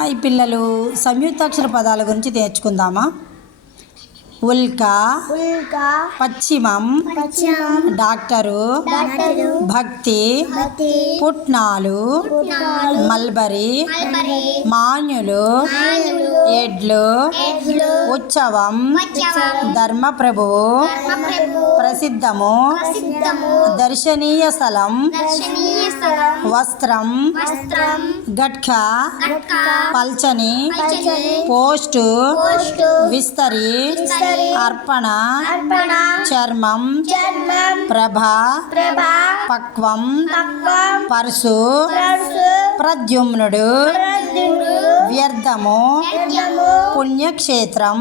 Hi పిల్లలు, సంయుక్తాక్షర పదాల గురించి నేర్చుకుందామా? ఉల్క, పశ్చిమం, డాక్టరు, భక్తి, పుట్నాలు, మల్బరీ, మాన్యులు, ఎడ్లు, ఉత్సవం, ధర్మప్రభువు, ప్రసిద్ధము, దర్శనీయ స్థలం, వస్త్రం, గట్క, పల్చని, పోస్టు, విస్తరి, అర్పణ, చర్మం, ప్రభ, పక్వం, పర్సు, ప్రద్యుమ్నుడు, వ్యర్థము, పుణ్యక్షేత్రం,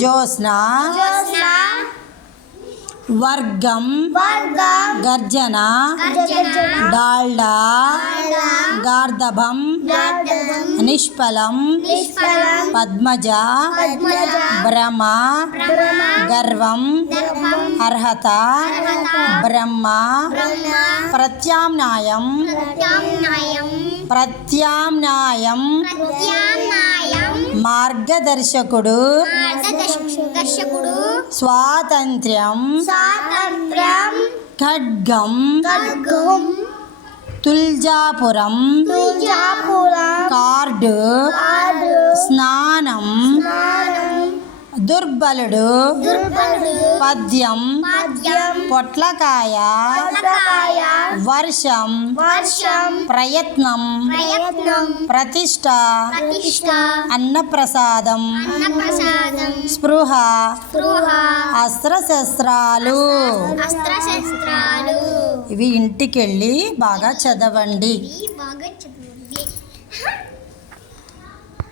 జ్యోత్స్న, వర్గం, గర్జన, డాల్డా, గార్ధబం, నిష్ఫలం, పద్మజ, భ్రమ, గర్వం, అర్హత, బ్రహ్మ, ప్రత్యామ్నాయం, మార్గదర్శకుడు, స్వాతంత్ర్యం, ఖడ్గం, తుల్జాపురం, కార్డు, స్నానం, దుర్బలుడు, పద్యం, పొట్లకాయ, వర్షం, ప్రయత్నం, ప్రతిష్ట, అన్నప్రసాదం, స్పృహ, అస్త్రశస్త్రాలు. ఇవి ఇంటికెళ్ళి బాగా చదవండి.